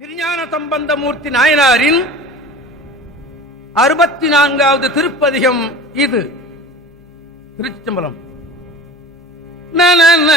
திருஞான சம்பந்தமூர்த்தி நாயனாரின் அறுபத்தி நான்காவது திருப்பதிகம் இது. திருச்சிச்சம்பலம் நனன,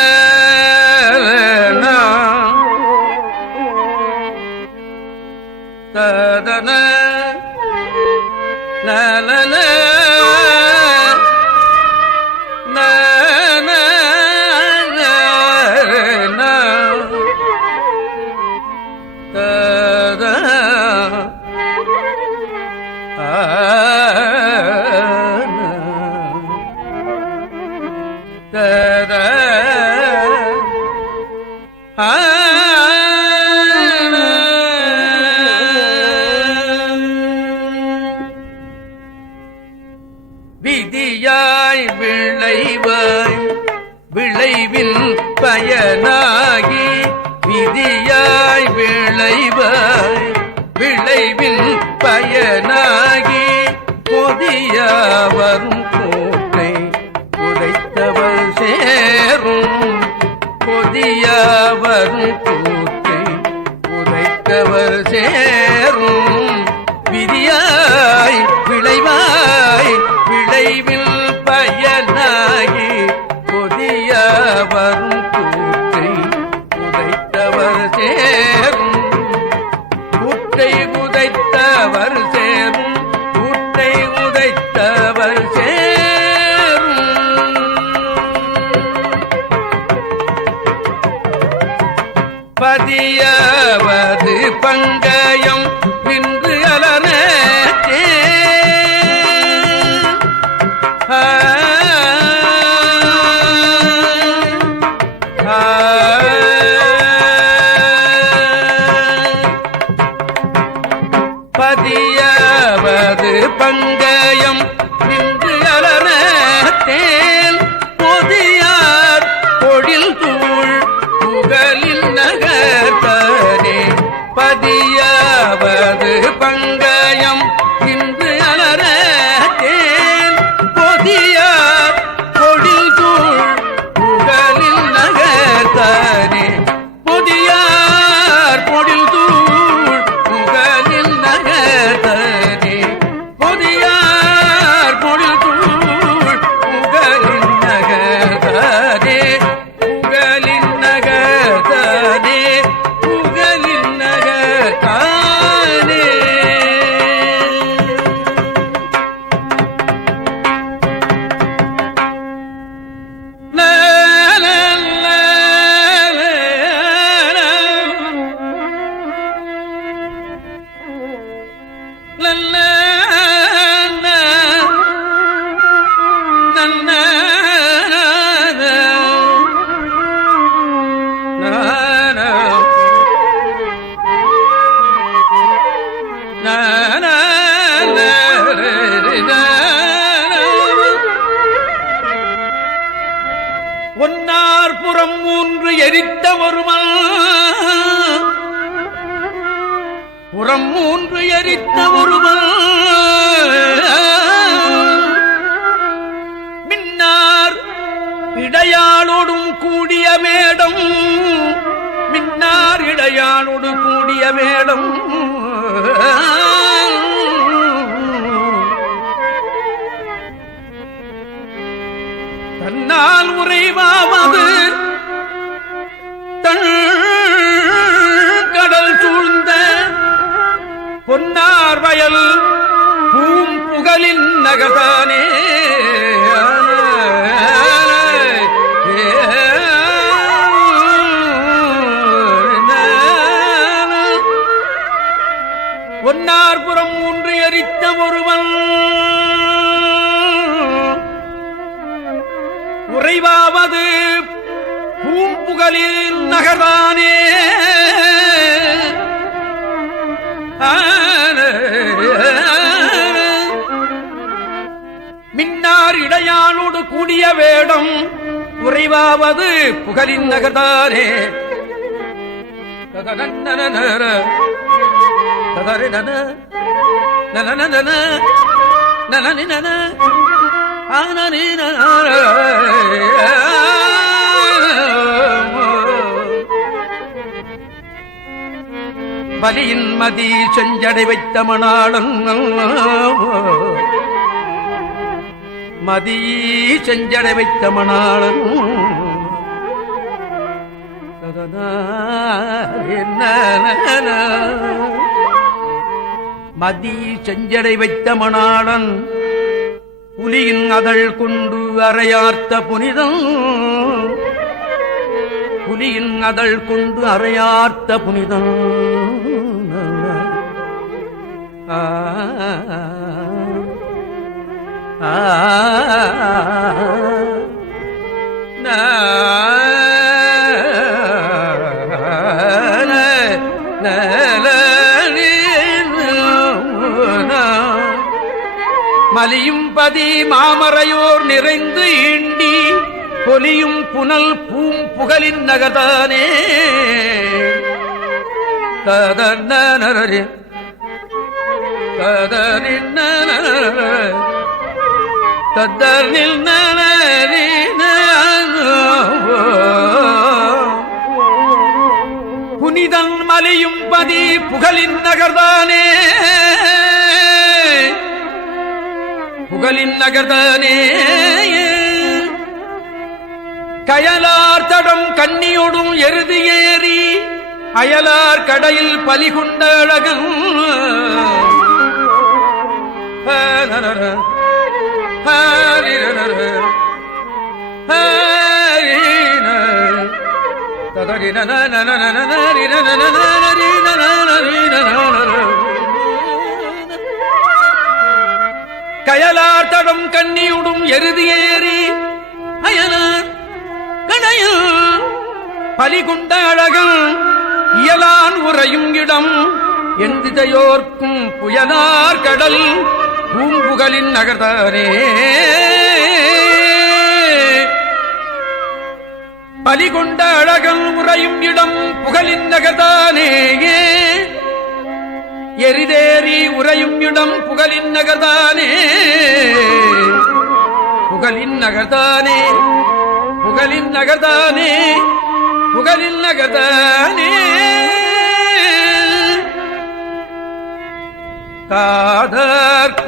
விதியாய் விளைவாய் விளைவின் பயனாகி விதியாய் விளைவாய் விளைவின் பயனாகி புதிய வரும் கூட்டை உதைத்தவர் சேரும். புதிய வரும் கூட்டை புதைத்தவர் சேரும். விதியாய் பதியவது பங்கயம் நின்று அலனே பதியவது பங்கயம் நின்று அலனே எரித்த ஒருவன். புறம் மூன்று எரித்த ஒருவன். மின்னார் இடையாளோடும் கூடிய மேடம். மின்னார் இடையாளோடு கூடிய மேடம். தன்னால் உறைவாவது பூம் புகழின் நகதானே இடையானோடு கூடிய வேடம் உறைவாவது புகழின் நகர்தானே பலியின் மதி செஞ்சடை வைத்த மணாளன் மதி செஞ்சடை வைத்த மணாளன் மதி செஞ்சடை வைத்த மணாளன் புலியின் அதழ் கொண்டு அறையார்த்த புனிதம். புலியின் அதழ் கொண்டு அறையார்த்த புனிதம். ஆ. மலியும் பதி மாமரையோர் நிறைந்து ஈண்டி பொலியும் புனல் பூம் புகழின் நகதானே கதன்னரே கதனின் தத்தனில் புனிதன் மலையும் பதி புகழின் நகர்தானே. புகழின் நகர்தானே. கயலார் தடம் கண்ணியோடும் எருது ஏறி அயலார் கடையில் பலிகுண்ட அழகன். கயலார் தடம் கண்ணியுடும் எருதி ஏறி அயலார் கடையில் பலிகுண்ட அழகன் இயலான் உறையும் இடம் எந்திதையோர்க்கும் புயனார் கடல். பூம்புகலின் நகர்தானே பலிகொண்ட அழகல் உறையும் இடம் புகழின் நகர்தானே எரிதேறி உறையும் இடம் புகழின் நகர்தானே புகழின் நகர்தானே புகழின் நகர்தானே புகழின் நகர்தானே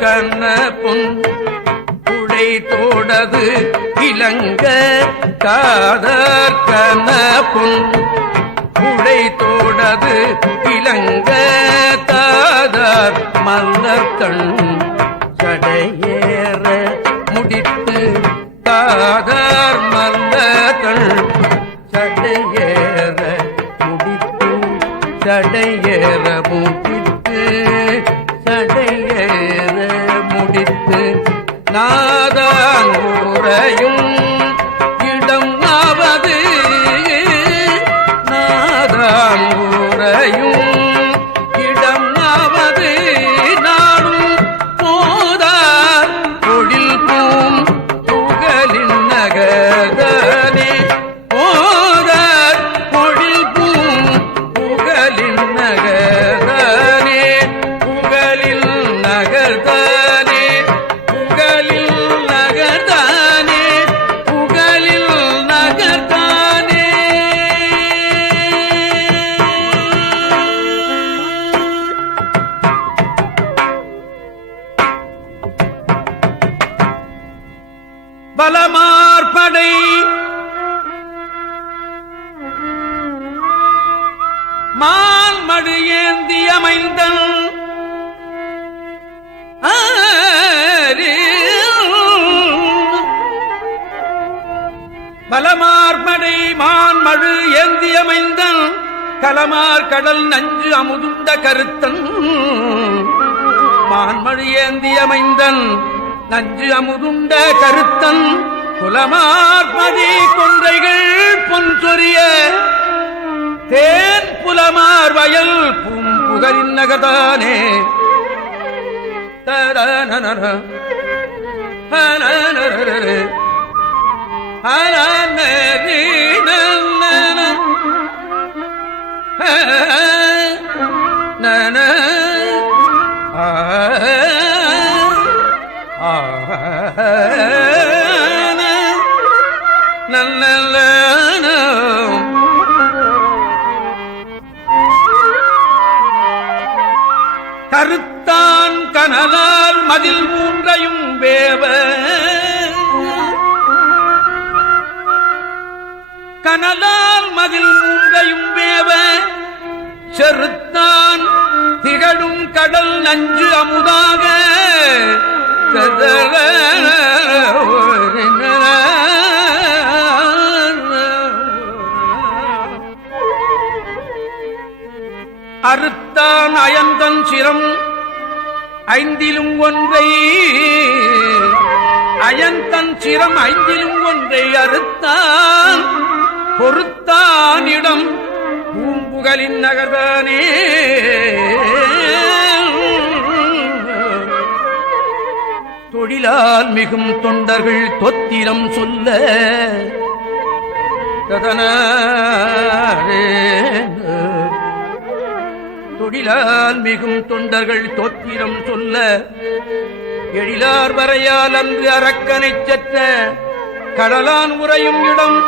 கண்ண பொன் புழை தோடது இளங்க காதற்கண்ண பொன் புழை தோடது இளங்க தாதர் மல்லர் கண் கடையேற முடித்து தாதர் மல்லர் கண் சடையேற முடித்து சடையேறவும் பலமார்படை மான் மழு ஏந்தி கலமார் கடல் நஞ்சு அமுதுண்ட கருத்தன் மான்மழு ஏந்தியமைந்தன் நஞ்சு அமுதுண்ட கருத்தன் குலமார்பதி கொன்றைகள் பொன் சொரிய தேன் புலமார் வயல் பூம்புகரின் நகதானே தரநனர ஆ. கடல் நஞ்சு அமுதாக அறுத்தான் அயந்தன் சிரம் ஐந்திலும் ஒன்றை அயந்தன் சிரம் ஐந்திலும் ஒன்றை அறுத்தான் பொறுத்தானிடம் பூம்புகலின் நகர்தானே. தொழிலால் மிகும் தொண்டர்கள் தொத்திரம் சொல்ல ததன தொழிலால் மிகும் தொண்டர்கள் தொத்திரம் சொல்ல எழிலார் வரையால் அன்று அரக்கனைச் சற்ற கடலான் உறையும் இடம்.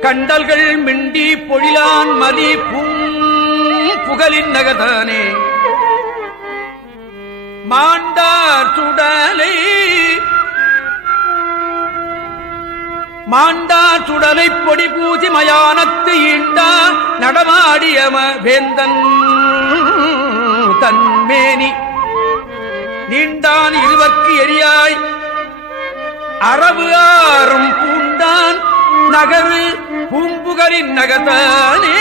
கண்டல்கள் மிண்டி பொழிலான் மலி பூம் புகலின் நகதானே மாண்டார் சுடலை. மாண்டார் சுடலை பொடி பூசி மயானத்து ஈண்டா நடமாடியம வேந்தன் தன்மேனி நீண்டான் இருவர்க்கு எரியாய். அரபு ஆறும் பூண்டான் நகரு பூம்புகரின் நகதானே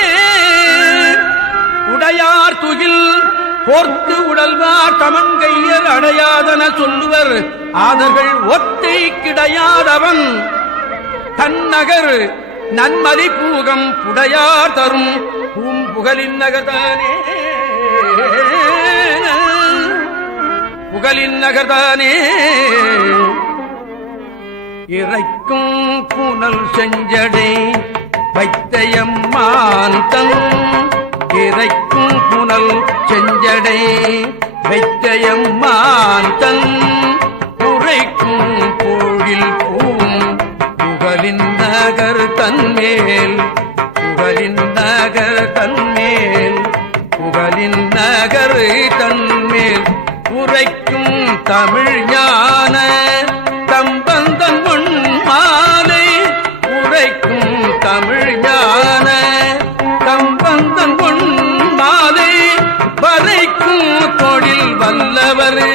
உடையார் துகில் போர்த்து உடல்வார் தமங்கையர் அடையாதன சொல்லுவர். ஆதர்கள் ஒத்தை கிடையாதவன். தன்னகர் நன்மதி பூகம் புடையார் தரும். பூம்புகலின் நகர்தானே. புகலின் நகர்தானே. இறைக்கும் புனல் செஞ்சடை வைத்தயம்மான் தன் இறைக்கும் வைக்கும் புனல் செஞ்சடை வைத்தயம்மான் தன் உரைக்கும் கோழில் பூம் புகழின் நகர் தன்மேல். புகழின் நகர் தன்மேல். புகழின் நகர் தன்மேல். உரைக்கும் தமிழ் ஞான Monterrey.